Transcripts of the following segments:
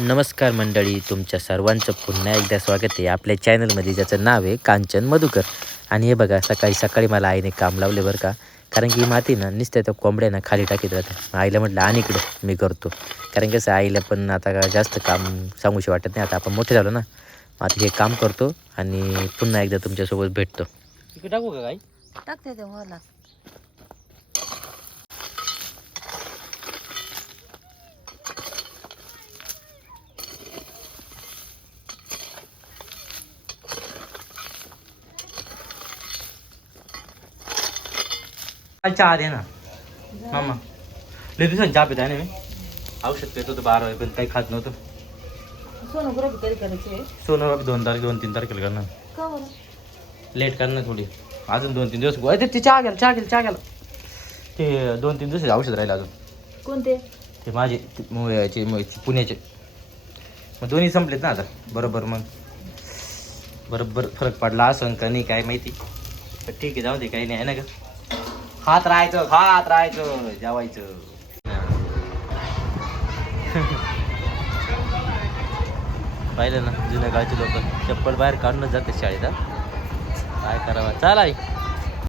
नमस्कार मंडळी तुमच्या सर्वांचं पुन्हा एकदा स्वागत आहे आपल्या चॅनलमध्ये ज्याचं नाव आहे कांचन मधुकर. आणि हे बघा सकाळी सकाळी मला आईने काम लावले बरं का? कारण की ही माती ना नुसत्या त्या कोंबड्या ना खाली टाकीत राहतात. आईला म्हटलं आणि इकडं मी करतो. कारण कसं आईला पण आता का जास्त काम सांगूशी वाटत नाही. आता आपण मोठे झालो ना आता हे काम करतो आणि पुन्हा एकदा तुमच्यासोबत भेटतो. इकडे टाकू का काही टाकते होला चहा दे ना. मामा. लय दिवसांनी चहा पिताय ना मी. औषध पेत होतं बारा पण काही खात नव्हतं. सोनं बरोबर कधी करायचे? सोनं बाबी दोन तारीख दोन तीन तारखेला करणार. का बरं? लेट करणार थोडी. अजून दोन तीन दिवस. अरे ते चहा गेला चहा गेला चहा गेला ते दोन तीन दिवस औषध राहिलं अजून. कोणते? ते माझे ते मु- याचे मु- पुण्याचे. मग दोन्ही संपलेत ना आता. बरोबर मग. बरोबर फरक पडला असं का नाही काय माहिती. पण ठीक आहे जाऊ दे काही नाही आहे ना का? खात राहायचं खात राहायचं जेवायचं. पाहिलं ना जुन्या काळचे लोक. चप्पल बाहेर काढूनच जाते शाळेत. काय करावं? चाल आई.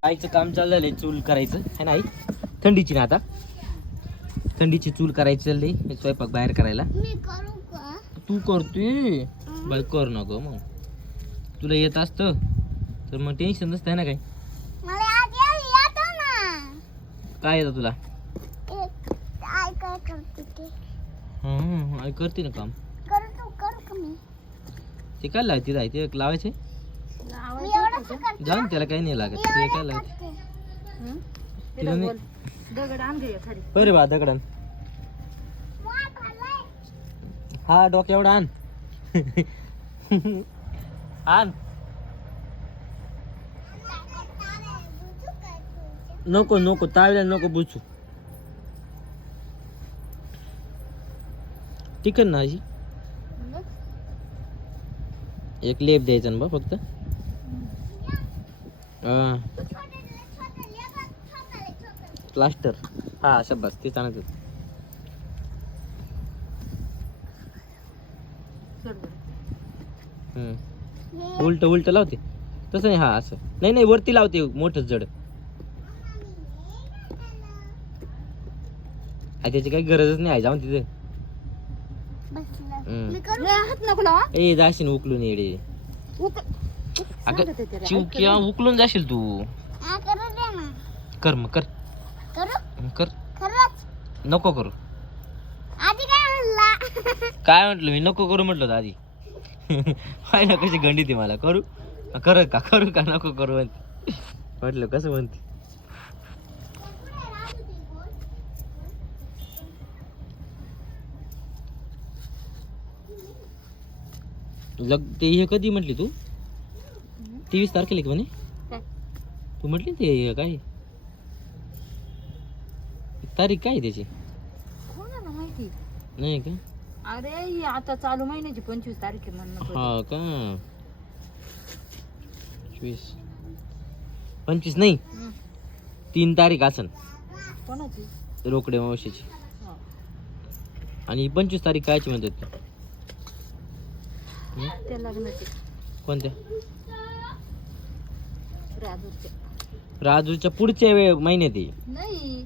आईचं काम चाललंय चूल करायचं. है ना आई? थंडीची ना आता. थंडीची चूल करायची चालली स्वयंपाक बाहेर करायला. तू करते बाय कर ना ग मग. तुला येत असतं तर मग टेन्शन नसतं ना काही मला आज येतो ना काय येतं तुला? करते आई करते ना काम. ते काय लावते राय ते लावायचे? जाऊन त्याला काही नाही लागत. ते काय लागत तिला नाही दगड आण घे बरे बा दगडान हा डोक्या एवढा आण. आण. नको नको ताळल्या नको बुचू टिकन ना अशी एक लेप द्यायचा ना बा फक्त हा प्लास्टर हा शब्बास ते चांगलं हम्म उलट उलट लावते तसं नाही हा असं नाही नाही वरती लावते मोठं जड आ, त्याची काही गरजच नाही आहे जाऊन तिथे. हम्म. मी करू? हात नको लावा. ए जाशील उकलून येडे. अगं चिवक्या उकलून जाशील तू. हा करू दे ना. कर मग कर. करू? कर. खरंच? नको करू. आधी काय म्हणला? काय म्हटलं मी? नको करू म्हटलं होतं आधी. हाय ना कशी गंडी ती मला. करू? कर का? करू का? नको करू म्हणते. म्हटलं कसं म्हणते? लग ते हे कधी म्हटली तू? तेवीस तारखेला का म्हणे? तू म्हटली ते काय? तारीख काय आहे त्याची? कोणाला माहिती? नाही का? अरे ही आता चालू महिन्याची पंचवीस तारीख आहे म्हणणं पडलं. हा का? पंचवीस. पंचवीस नाही? हं. तीन तारीख असन. कोणाची? रोकडे मावशीची. हा. आणि पंचवीस तारीख कायची म्हणतात? त्या लग्नाची कोणत्या राजूच्या पुढच्या वेळ महिन्यात आहे नाही.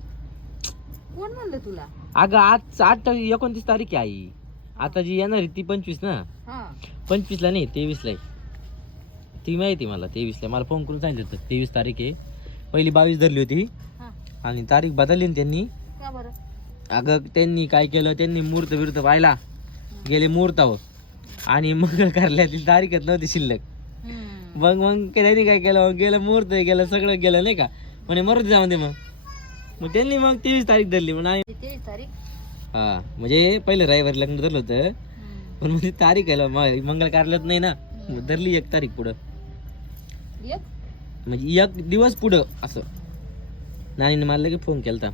कोण म्हणलं तुला? अगं आज आठ एकोणतीस तारीख आहे आई. आता जी येणार आहे ती पंचवीस ना. हा. पंचवीसला नाही तेवीसला आहे. ती माहिती मला तेवीसला. मला फोन करून सांगितलं होतं तेवीस तारीख आहे. पहिली बावीस धरली होती. हा. आणि तारीख बदलली ना त्यांनी. का बरं? अगं त्यांनी काय केलं? त्यांनी मुहूर्त बिहूर्त पाहिला गेले मुहूर्तावर. आणि मंगळ कार्यालयातील तारीखच नव्हती शिल्लक. मग मग काय त्यांनी काय केलं? मग गेलं मुहूर्त गेलं सगळं गेलं नाही का? म्हणे मरत जा म्हणते मग. मग त्यांनी मग तेवीस तारीख धरली म्हणून तेवीस तारीख? हा म्हणजे पहिलं रविवारी लग्न धरलं होतं. पण म्हणजे तारीख आहे मग मंगळ कार्यालयात नाही ना. मग धरली एक तारीख पुढं. म्हणजे एक दिवस पुढं असं. नानीने मला लगेच फोन केलता.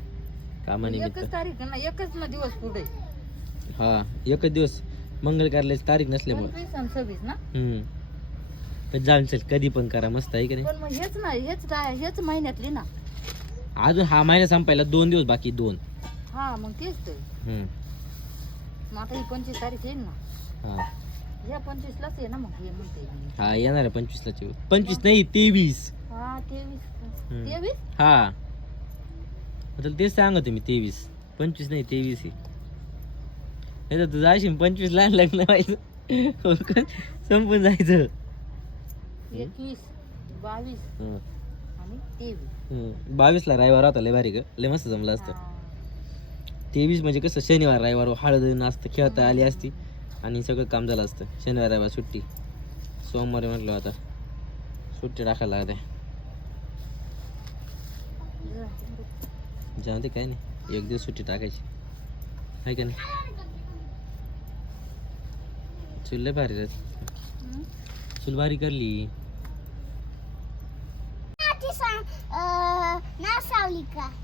कामानिमित्त. एकच तारीख ना एकच दिवस पुढे. हा एकच दिवस. मंगळ कार्यालयाची तारीख नसल्यामुळे. पंचवीस आणि सव्वीस ना? हम्म. तर जाऊन चल कधी पण करा मस्त आहे की नाही? पण मग हेच ना हेच रा- हेच महिन्यातली ना. अजून हा महिना संपायला दोन दिवस बाकी दोन. हा मग तेच तर हम्म. मग आता ही पंचवीस तारीख येईल ना. हा. पंचवीसलाच आहे ना मग ये म्हणते मी. हा येणार आहे पंचवीसला पंचवीस नाही तेवीस. हा तेवीस. हम्म. तेवीस? हा. आता तेच सांगतो मी तेवीस. पंचवीस नाही तेवीस आहे. नाही तर तुझं अशी पंचवीस लहान लग्न व्हायचं. संपून जायचं. एकवीस बावीस. आणि तेवीस. बावीसला रविवार होता लय भारी ग. लय मस्त जमलं असतं. तेवीस म्हणजे कसं शनिवार रविवार हळद असतं खेळता आली असती आणि सगळं काम झालं असतं. शनिवार रविवार सुट्टी. सोमवारी म्हटलं आता सुट्टी टाकायला लागते. जाऊ दे. काय नाही. एक दिवस सुट्टी टाकायची. आहे का नाही? चुल लय भारी. चुल भारी करली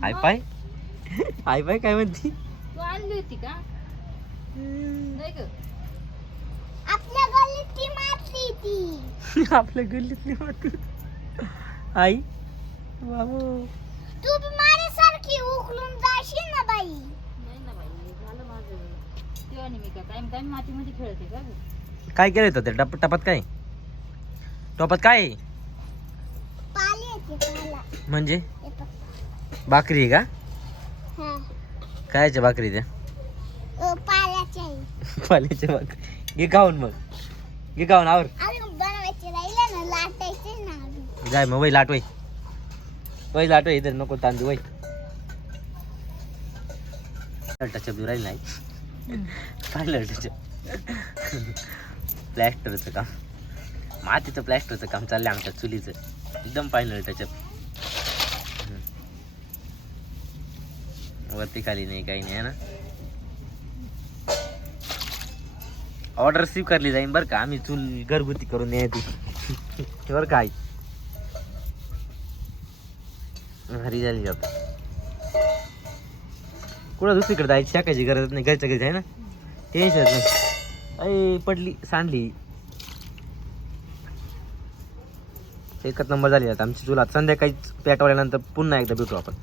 हाय पाय. हाय पाय काय म्हणती? तू आणली होती का? नाही ग. आपल्या गल्लीत ती मारली ती आपल्या गल्लीतली वाटत आई. बाबू. तू बी माझ्यासारखी उकलून जाशील ना बाई. नाही ना बाई झालं माझं. तेव्हा नाही मी का काय काय मातीमध्ये खेळते का ग? काय केलं होतं ते? टप टपात काय? टोपात काय? आहे? म्हणजे. भाकरी आहे का? हा. कायच्या भाकरी त्या? अ, पाल्याची आहे पाल्याच्या भाकरी. घे खाऊन मग. घे खाऊन आवर. अजून बनवायचे राहिले ना लाटायचे ना अजून जाय मग वय लाट वय. वय लाट वय इधर नको तांदूळ वय. टचअप राहील नाही. पाहिलं टचअप. प्लॅस्टरचं काम. मातीचं प्लॅस्टरचं काम चाललंय आमच्या चुलीचं. एकदम पाहिलं त्याच्यात. वरती खाली नाही काही नाही आहे ना? ऑर्डर रिसीव करली जाईन बरं का. आम्ही चूल घरगुती करून येते बरं काय घरी झाली आता कुठं दुसरीकडे जायची? शाकायची गरज नाही. घरच्या घरी आहे ना? टेन्शन नाही. अय पडली सांडली. एकच नंबर झाली आता आमची चूल. संध्याकाळी पेटवल्यानंतर पुन्हा एकदा भेटू आपण.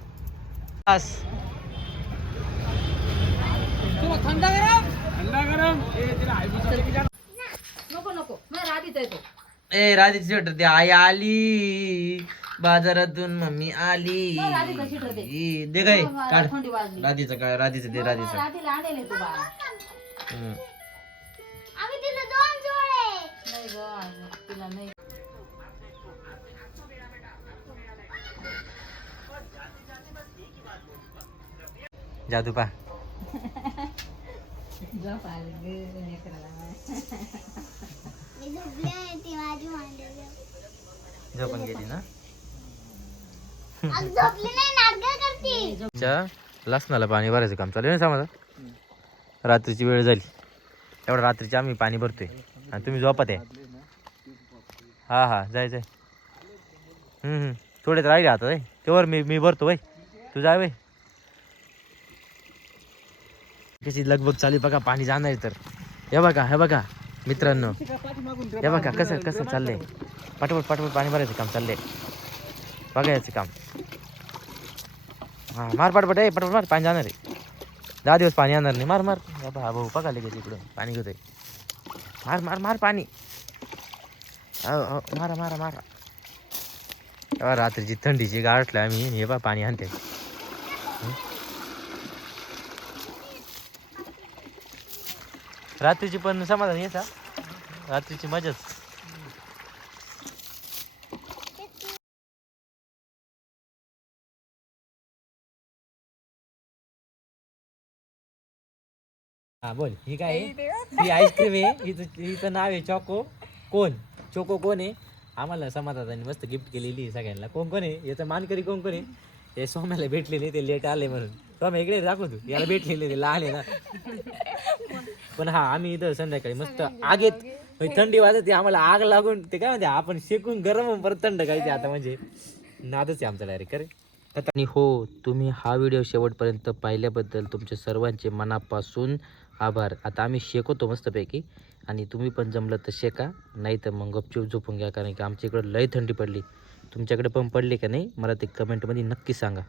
ए राधीची स्वेटर ती आई आली. बाजारातून मम्मी आली. दे. काय काढ. राधीचं काय राधीचं दे राधीचं. नाही ग अगं, तिला नाही जादू पा झोप आली ग लेकराला. मी झोपले आहे ती माझी मांडली झोपून गेली ना अग झोपली नाही नाटक करते च्या लसणाला पाणी भरायचं काम चालू आहे ना समजा रात्रीची वेळ झाली एवढं रात्रीची आम्ही पाणी भरतोय आणि तुम्ही झोपत आहे हा हा जाय जाय. थोडे तर राहिले आता वय तेवर मी मी भरतो बाई तू जाय वय कशी लगबग चालू बघा पाणी जाणार आहे तर. हे बघा हे बघा मित्रांनो. हे बघा कसं कसं चाललंय. पटपट पटपट पाणी भरायचं काम चाललंय. बघा याचं काम. हा मार पटपट आहे पटपट मार पाणी जाणार आहे. दहा दिवस पाणी येणार नाही. मार मार. बाबा हा भाऊ बघा लगेच इकडं पाणी घेतोय. मार मार मार पाणी. मारा मारा मारा. तेव्हा रात्रीची थंडीची गाठलं आम्ही हे बा पाणी आणते. रात्रीची पण समाधान येता रात्रीची मजाच. हा बोल. ही काय ही आईस्क्रीम आहे. हिचं हिचं नाव आहे चॉको. कोण? चोको कोण आहे? आम्हाला समाधानाने मस्त गिफ्ट केलेली आहे सगळ्यांना. कोण कोण आहे? याचं मानकरी कोण कोण आहे? हे सोम्याला भेटलेले ते लेट आले म्हणून. सोम्या इकडे दाखव तू. याला भेटलेले ते लहान आहे ना. पण हा आम्ही इथं संध्याकाळी मस्त आगेत म्हणजे थंडी वाजते आम्हाला आग लागून ते काय म्हणते आपण शेकून गरम होऊन परत थंड करायचे आता म्हणजे. नादच आहे आमचा डायरेक्ट करे आणि हो तुम्ही हा व्हिडिओ शेवटपर्यंत पाहिल्याबद्दल तुमच्या सर्वांचे मनापासून आभार. आता आम्ही शेकवतो मस्तपैकी. आणि तुम्ही पण जमलं तर शेका नाही तर मग गपचूप झोपून घ्या कारण की आमच्या इकडं लय थंडी पडली. तुमच्याकडे पण पडली का नाही? मला ते कमेंटमध्ये नक्की सांगा.